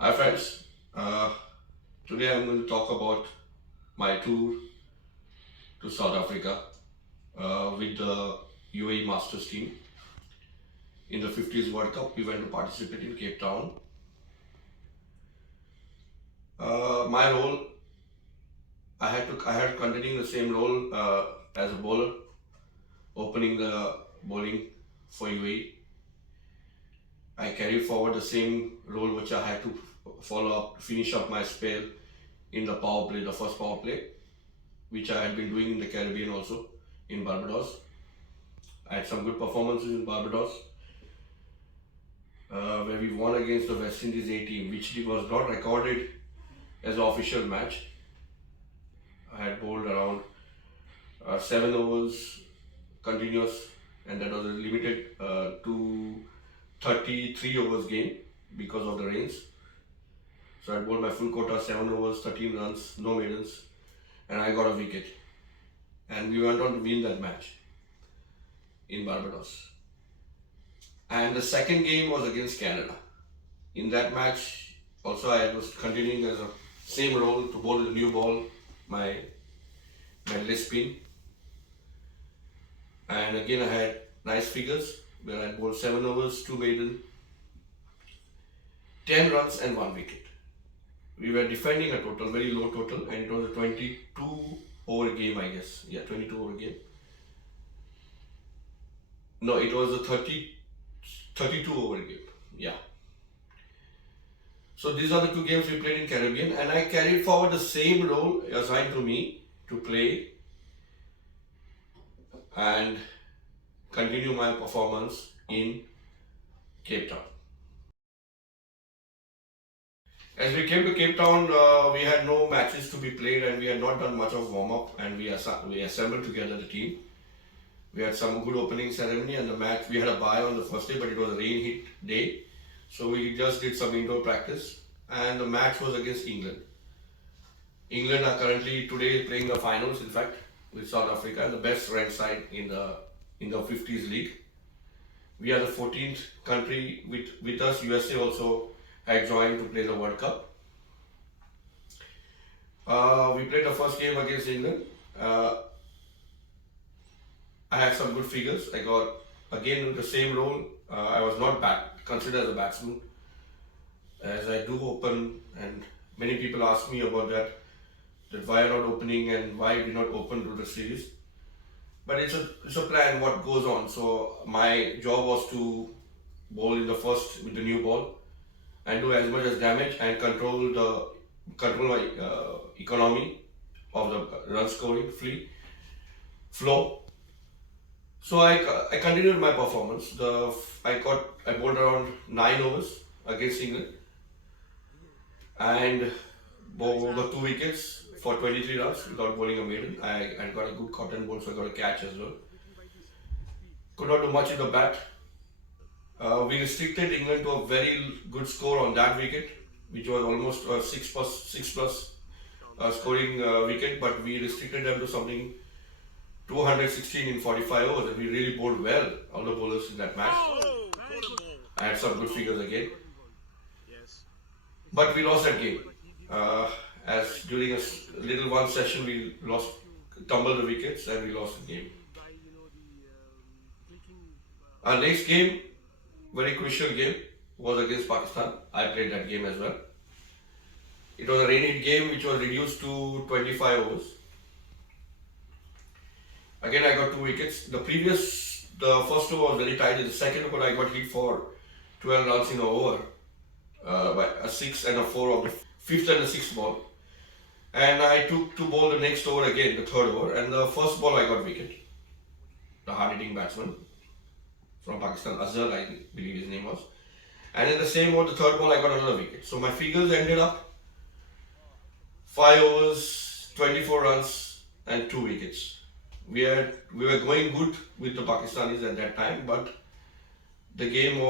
Hi friends, today I'm going to talk about my tour to South Africa with the UAE Masters team. In the 50s World Cup, we went to participate in Cape Town. My role, I had continuing the same role as a bowler, opening the bowling for UAE. I carried forward the same role which I had to follow up, finish up my spell in the power play, the first power play, which I had been doing in the Caribbean also, in Barbados. I had some good performances in Barbados, where we won against the West Indies A team, which was not recorded as an official match. I had bowled around 7 overs continuous, and that was limited to 33 overs game because of the rains. So I bowled my full quota, 7 overs, 13 runs, no maidens, and I got a wicket. And we went on to win that match in Barbados. And the second game was against Canada. In that match, also I was continuing as a same role to bowl the new ball, my medley spin. And again I had nice figures where I bowled 7 overs, 2 maiden, 10 runs and 1 wicket. We were defending a total, very low total, and it was a 22 over game, I guess. Yeah, 22 over game. No, it was a 32 over game. Yeah. So these are the two games we played in Caribbean, and I carried forward the same role assigned to me to play and continue my performance in Cape Town. As we came to Cape Town, we had no matches to be played and we had not done much of warm-up, and we assembled together the team. We had some good opening ceremony, and the match, we had a bye on the first day, but it was a rain hit day. So we just did some indoor practice, and the match was against England. England are currently today playing the finals, in fact, with South Africa, and the best ranked side in the 50s league. We are the 14th country. With us, USA also had joined to play the World Cup. We played the first game against England. I had some good figures. I got again with the same role. I was not considered as a batsman, as I do open, and many people ask me about that why not opening and why did not open to the series. But it's a plan what goes on. So my job was to bowl in the first with the new ball and do as much as damage and control my economy of the run scoring flow. So I continued my performance. I bowled around 9 overs against England and bowled the 2 wickets for 23 runs without bowling a maiden. I got a good cotton ball, so I got a catch as well. Could not do much in the bat. We restricted England to a very good score on that wicket, which was almost a 6 plus scoring wicket, but we restricted them to something 216 in 45 overs, and we really bowled well, all the bowlers in that match. I had some good figures again. But we lost that game. As during a little one session, we tumbled the wickets and we lost the game. Our next game, very crucial game, was against Pakistan. I played that game as well. It was a rainy game which was reduced to 25 overs. Again, I got 2 wickets. The first over was very tight. The second over, I got hit for 12 runs in an over by a 6 and a 4 of the 5th and the 6th ball. And I took to bowl the next over again, the 3rd over, and the first ball I got wicket. The hard-hitting batsman from Pakistan, Azhar, I believe his name was. And in the same over, the 3rd ball, I got another wicket. So my figures ended up 5 overs, 24 runs, and 2 wickets. We were going good with the Pakistanis at that time, but the game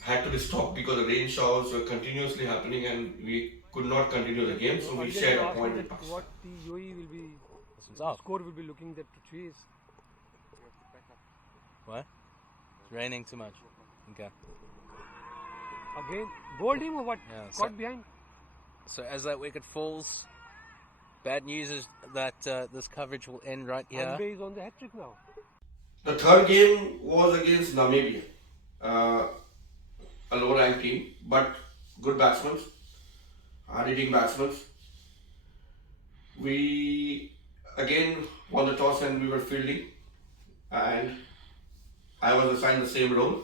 had to be stopped because the rain showers were continuously happening and we could not continue the game, so we shared a point with Pakistan. What the UAE will be, score will be looking at to chase. What? It's raining too much. Okay. Again, bowled him or what? Yeah, Caught behind. So as that wicket falls, bad news is that this coverage will end right here. Hanbei is on the hat trick now. The third game was against Namibia, a low-ranked team, but good batsmen, hard-hitting batsmen. We again won the toss and we were fielding, and I was assigned the same role.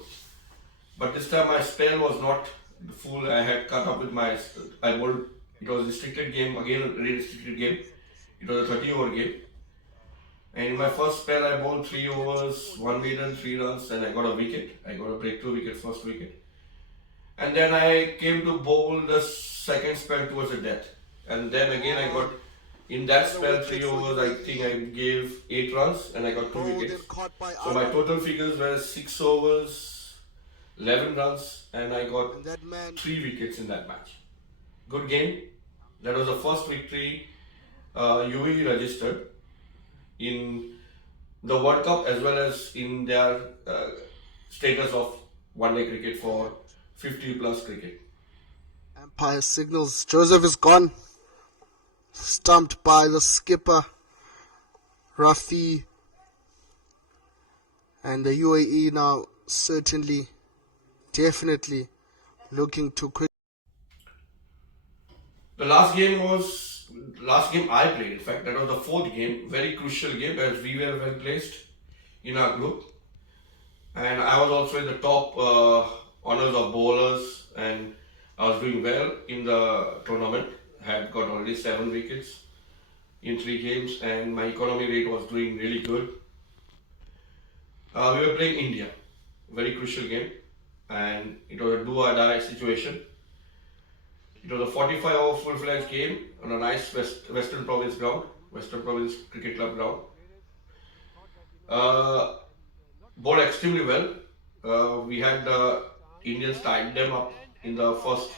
But this time my spell was not full. I had cut up with I bowled. It was a restricted game, again a very restricted game. It was a 30-over game. And in my first spell, I bowled 3 overs, 1 maiden, 3 runs, and I got a wicket. I got a breakthrough wicket, first wicket. And then I came to bowl the second spell towards the death. And then again, I got, in that spell, 3 overs, I think I gave 8 runs, and I got 2 wickets. So my total figures were 6 overs, 11 runs, and I got 3 wickets in that match. Good game. That was the first victory UAE registered in the World Cup as well as in their status of one-day cricket for 50-plus cricket. Umpire signals Joseph is gone. Stumped by the skipper, Rafi. And the UAE now certainly, definitely looking to quit. The last game I played, in fact, that was the fourth game, very crucial game as we were well placed in our group. And I was also in the top honors of bowlers, and I was doing well in the tournament. Had got already 7 wickets in 3 games, and my economy rate was doing really good. We were playing India, very crucial game, and it was a do-or-die situation. It was a 45-over full-fledged game on a nice Western Province ground, Western Province Cricket Club ground. Bowled extremely well. We had the Indians tied them up in the first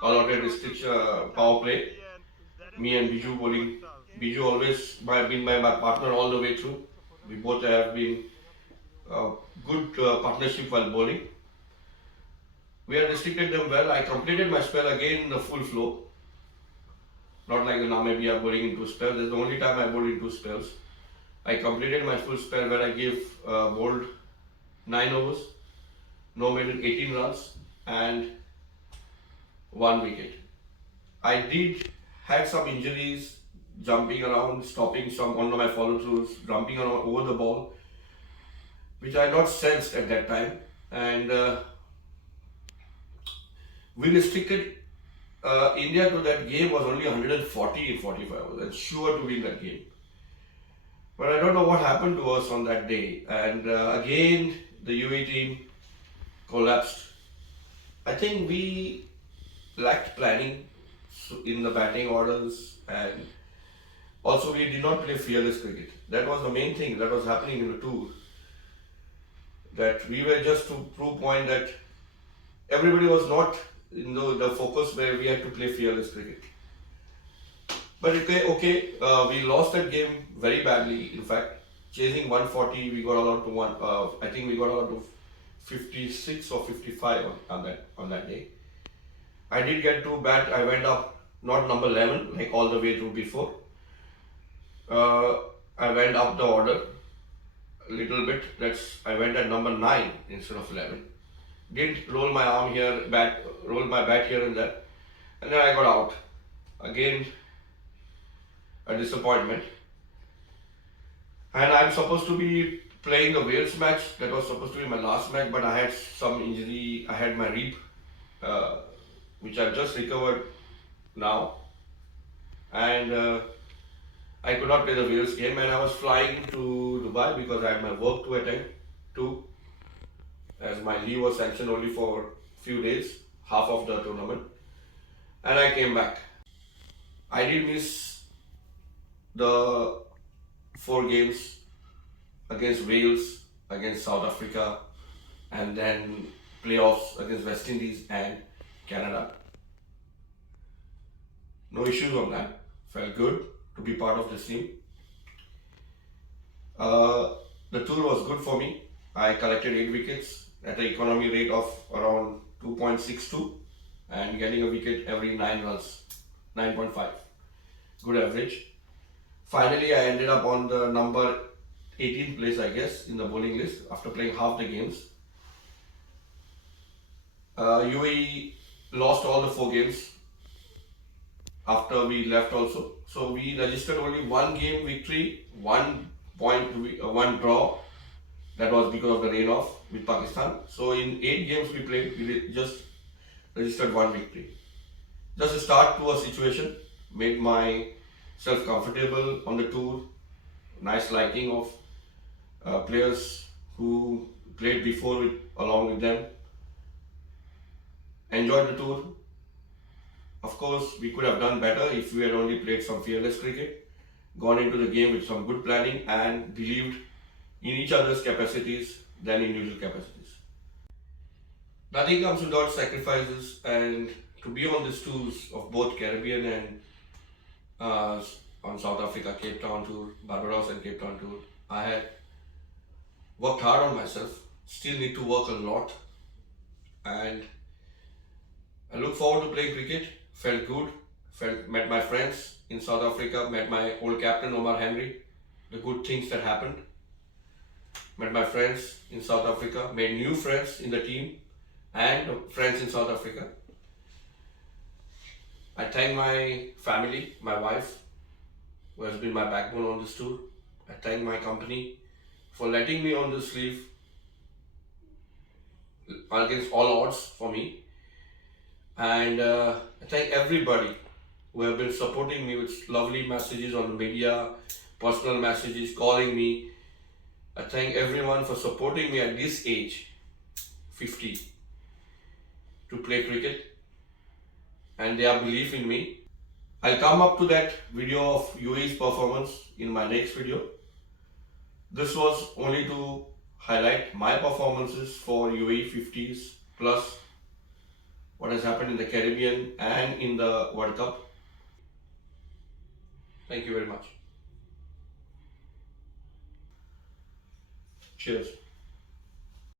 allotted restriction power play. Me and Biju bowling. Biju always been my partner all the way through. We both have been good partnership while bowling. We had restricted them well. I completed my spell again in the full flow. Not like the Namibia bowling in 2 spells. That's the only time I bowled in 2 spells. I completed my full spell where I gave bowled 9 overs, no maiden, 18 runs, and 1 wicket. I had some injuries, jumping around, stopping some on my follow-throughs, jumping around over the ball, which I had not sensed at that time. And we restricted India to that game was only 140 in 45 overs and sure to win that game. But I don't know what happened to us on that day. And again, the UAE team collapsed. I think we lacked planning in the batting orders, and also we did not play fearless cricket. That was the main thing that was happening in the tour. That we were just to prove point that everybody was not in the focus where we had to play fearless cricket. But okay, we lost that game very badly. In fact, chasing 140, we got allowed to I think we got allowed to 56 or 55 on that day. I did get to bat. I went up not number 11 like all the way through before. I went up the order a little bit. I went at number 9 instead of 11. Did roll my arm here, roll my bat here and there, and then I got out. Again, a disappointment. And I'm supposed to be playing the Wales match. That was supposed to be my last match, but I had some injury. I had my rib, which I've just recovered now, and I could not play the Wales game. And I was flying to Dubai because I had my work to attend to, as my leave was sanctioned only for a few days, half of the tournament, and I came back. I did miss the 4 games against Wales, against South Africa, and then playoffs against West Indies and Canada. No issues on that. Felt good to be part of this team. The tour was good for me. I collected 8 wickets at an economy rate of around 2.62 and getting a wicket every 9 runs, 9.5. Good average. Finally, I ended up on the number 18th place, I guess, in the bowling list after playing half the games. UAE lost all the 4 games after we left also. So we registered only 1 game victory, 1 draw. That was because of the rain off with Pakistan. So in 8 games we played, we just registered 1 victory. Just a start to a situation, made myself comfortable on the tour, nice liking of players who played before along with them. Enjoyed the tour. Of course, we could have done better if we had only played some fearless cricket, gone into the game with some good planning and believed in each other's capacities than individual capacities. Nothing comes without sacrifices, and to be on these tours of both Caribbean and on South Africa, Cape Town tour, Barbados and Cape Town tour, I had worked hard on myself, still need to work a lot, and I look forward to playing cricket. Felt good, met my friends in South Africa, met my old captain Omar Henry, the good things that happened. Met my friends in South Africa, made new friends in the team and friends in South Africa. I thank my family, my wife, who has been my backbone on this tour. I thank my company for letting me on this leave against all odds for me. And I thank everybody who have been supporting me with lovely messages on the media, personal messages, calling me. I thank everyone for supporting me at this age, 50, to play cricket, and their belief in me. I'll come up to that video of UAE's performance in my next video. This was only to highlight my performances for UAE 50s plus what has happened in the Caribbean and in the World Cup. Thank you very much. Cheers.